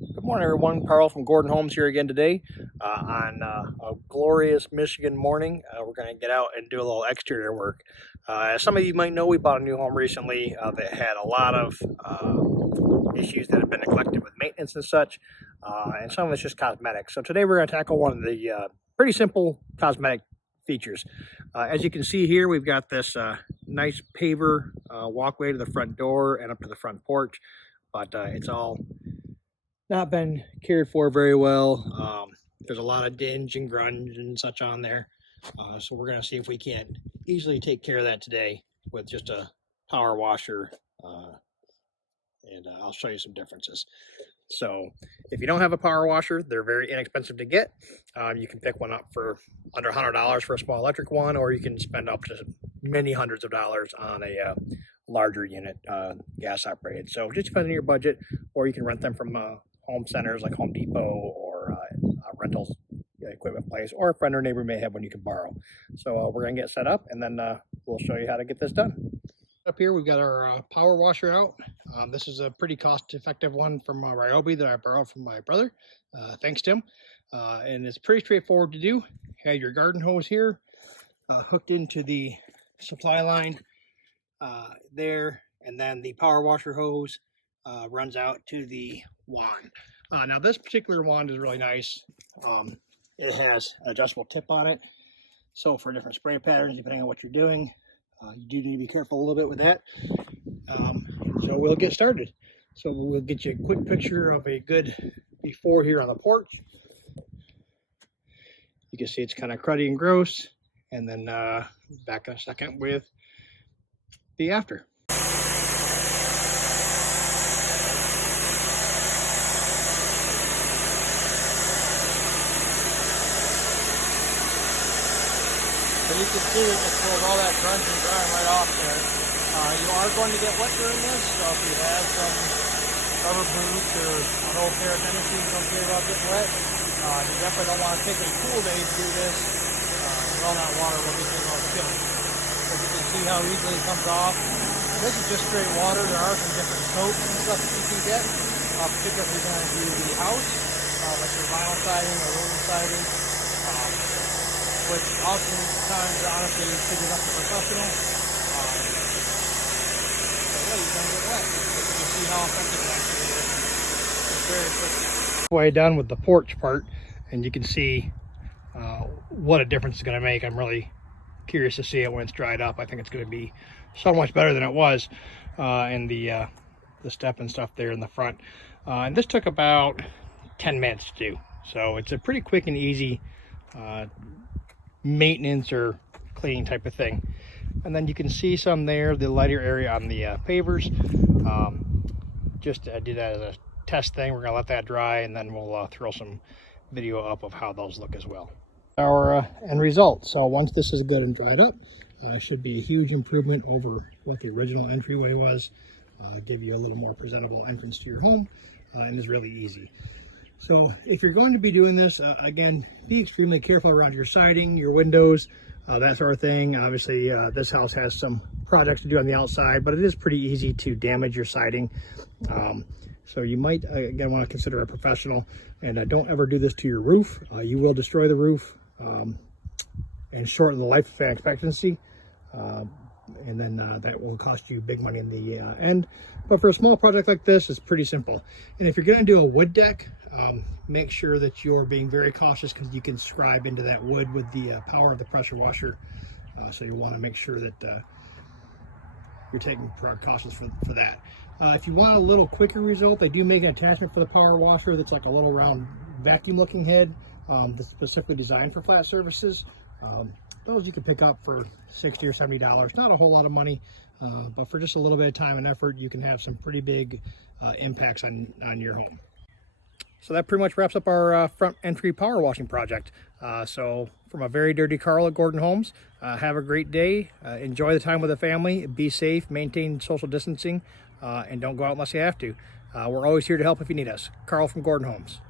Good morning, everyone. Carl from Gordon Homes here again today on a glorious Michigan morning. We're going to get out and do a little exterior work. As some of you might know, we bought a new home recently that had a lot of issues that have been neglected with maintenance and such, and some of it's just cosmetic. So today we're going to tackle one of the pretty simple cosmetic features. As you can see here, we've got this nice paver walkway to the front door and up to the front porch, but it's all not been cared for very well. There's a lot of dinge and grunge and such on there. So we're going to see if we can't easily take care of that today with just a power washer. And I'll show you some differences. So if you don't have a power washer, they're very inexpensive to get. You can pick one up for under $100 for a small electric one, or you can spend up to many hundreds of dollars on a larger unit, gas operated. So just depends on your budget, or you can rent them from home centers like Home Depot or a rental equipment place, or a friend or neighbor may have one you can borrow. So we're going to get set up, and then we'll show you how to get this done. Up here we've got our power washer out. This is a pretty cost-effective one from Ryobi that I borrowed from my brother. Thanks, Tim. And it's pretty straightforward to do. You have your garden hose here hooked into the supply line there, and then the power washer hose runs out to the wand. Now this particular wand is really nice. It has an adjustable tip on it, so for different spray patterns depending on what you're doing, you do need to be careful a little bit with that. So we'll get started. So we'll get you a quick picture of a good before here on the porch. You can see it's kind of cruddy and gross, and then back in a second with the after. So you can see it just pulls all that grunge and grime right off there. You are going to get wet during this, so if you have some rubber boots or an old pair of tennis shoes, don't care about getting wet. You definitely don't want to take a cool day to do this. All that water will get things all chilly. So you can see how easily it comes off. This is just straight water. There are some different coats and stuff that you can get, particularly if you're going to do the house, like your vinyl siding or wooden siding. Which oftentimes, honestly, you should get up to professional. But yeah, you're going to get wet. But you can see how effective it actually is. It's very quick. Way done with the porch part, and you can see what a difference it's going to make. I'm really curious to see it when it's dried up. I think it's going to be so much better than it was in the step and stuff there in the front. And this took about 10 minutes to do. So it's a pretty quick and easy maintenance or cleaning type of thing. And then you can see some there, the lighter area on the pavers. Just did that as a test thing. We're gonna let that dry, and then we'll throw some video up of how those look as well. Our end result. So once this is good and dried up, should be a huge improvement over what the original entryway was. Give you a little more presentable entrance to your home, and is really easy. So if you're going to be doing this, again, be extremely careful around your siding, your windows, that sort of thing. Obviously, this house has some projects to do on the outside, but it is pretty easy to damage your siding. So you might, again, want to consider a professional, and don't ever do this to your roof. You will destroy the roof and shorten the lifespan expectancy. And then that will cost you big money in the end. But for a small project like this, it's pretty simple. And if you're going to do a wood deck, make sure that you're being very cautious, because you can scribe into that wood with the power of the pressure washer. So you want to make sure that you're taking precautions for that. If you want a little quicker result, they do make an attachment for the power washer that's like a little round vacuum looking head that's specifically designed for flat surfaces. Those you can pick up for $60 or $70. Not a whole lot of money, but for just a little bit of time and effort, you can have some pretty big impacts on your home. So that pretty much wraps up our front entry power washing project. So from a very dirty Carl at Gordon Homes, have a great day. Enjoy the time with the family. Be safe, maintain social distancing, and don't go out unless you have to. We're always here to help if you need us. Carl from Gordon Homes.